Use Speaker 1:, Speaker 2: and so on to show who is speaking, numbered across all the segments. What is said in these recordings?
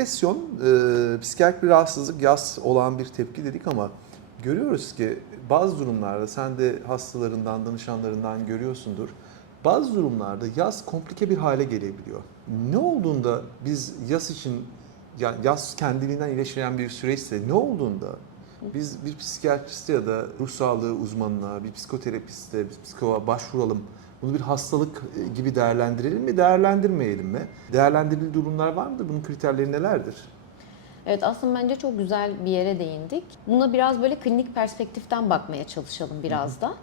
Speaker 1: Depresyon, e, psikiyatrik bir rahatsızlık, yas olan bir tepki dedik ama görüyoruz ki bazı durumlarda sen de hastalarından, danışanlarından görüyorsundur. Bazı durumlarda yas komplike bir hale gelebiliyor. Ne olduğunda biz yas için, yani yas kendiliğinden iyileşen bir süreçse ne olduğunda biz bir psikiyatriste ya da ruh sağlığı uzmanına, bir psikoterapiste, bir psikoloğa başvuralım. Bunu bir hastalık e, gibi değerlendirelim mi, değerlendirmeyelim mi? Değerlendirildiği durumlar var mıdır? Bunun kriterleri nelerdir?
Speaker 2: Evet aslında bence çok güzel bir yere değindik. Buna biraz böyle klinik perspektiften bakmaya çalışalım biraz da.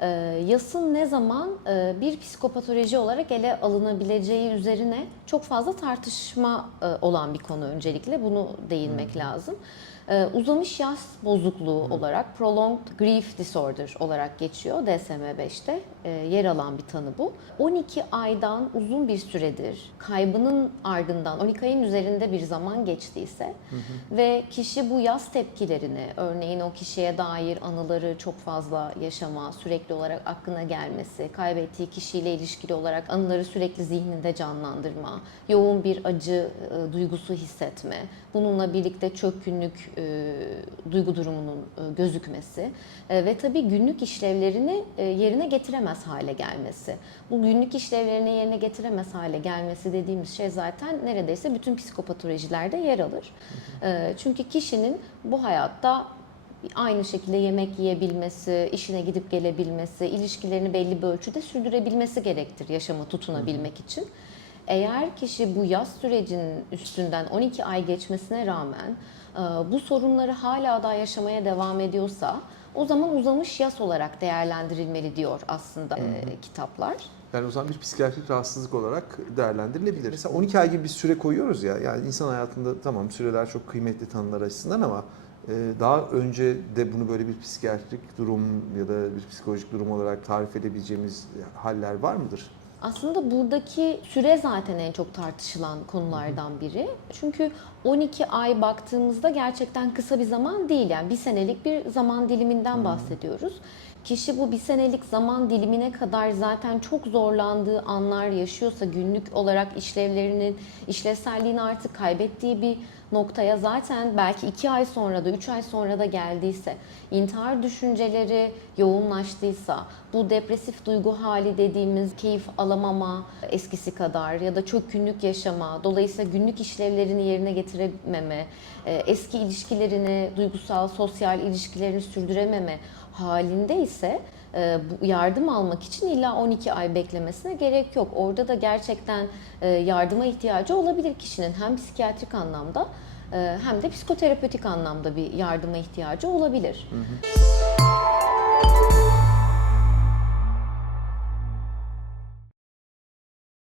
Speaker 2: Ee, yasın ne zaman e, bir psikopatoloji olarak ele alınabileceği üzerine çok fazla tartışma e, olan bir konu öncelikle. Bunu değinmek lazım. Ee, uzamış yas bozukluğu olarak prolonged grief disorder olarak geçiyor DSM-5'te e, yer alan bir tanı bu. 12 aydan uzun bir süredir kaybının ardından 12 ayın üzerinde bir zaman geçtiyse ve kişi bu yas tepkilerini örneğin o kişiye dair anıları çok fazla yaşama, sürekli olarak aklına gelmesi, kaybettiği kişiyle ilişkili olarak anıları sürekli zihninde canlandırma, yoğun bir acı e, duygusu hissetme, bununla birlikte çökkünlük e, duygu durumunun e, gözükmesi e, ve tabii günlük işlevlerini e, yerine getiremez hale gelmesi. Bu günlük işlevlerini yerine getiremez hale gelmesi dediğimiz şey zaten neredeyse bütün psikopatolojilerde yer alır. E, çünkü kişinin bu hayatta aynı şekilde yemek yiyebilmesi, işine gidip gelebilmesi, ilişkilerini belli bir ölçüde sürdürebilmesi gerektir yaşama tutunabilmek için. Eğer kişi bu yaz sürecinin üstünden 12 ay geçmesine rağmen e, bu sorunları hala daha yaşamaya devam ediyorsa o zaman uzamış yas olarak değerlendirilmeli diyor aslında e, kitaplar.
Speaker 1: Yani o zaman bir psikiyatrik rahatsızlık olarak değerlendirilebilir. Mesela 12 ay gibi bir süre koyuyoruz ya. Yani insan hayatında tamam süreler çok kıymetli tanılar açısından ama e, daha önce de bunu böyle bir psikiyatrik durum ya da bir psikolojik durum olarak tarif edebileceğimiz haller var mıdır?
Speaker 2: Aslında buradaki süre zaten en çok tartışılan konulardan biri. Çünkü 12 ay baktığımızda gerçekten kısa bir zaman değil. Yani bir senelik bir zaman diliminden bahsediyoruz. Kişi bu bir senelik zaman dilimine kadar zaten çok zorlandığı anlar yaşıyorsa günlük olarak işlevlerinin işlevselliğini artık kaybettiği bir noktaya zaten belki 2 ay sonra da 3 ay sonra da geldiyse intihar düşünceleri yoğunlaştıysa bu depresif duygu hali dediğimiz keyif alamama eskisi kadar ya da çok günlük yaşama dolayısıyla günlük işlevlerini yerine getirememe e, eski ilişkilerini duygusal sosyal ilişkilerini sürdürememe halinde ise e, yardım almak için illa 12 ay beklemesine gerek yok. Orada da gerçekten e, yardıma ihtiyacı olabilir kişinin hem psikiyatrik anlamda e, hem de psikoterapötik anlamda bir yardıma ihtiyacı olabilir.
Speaker 1: Hı hı.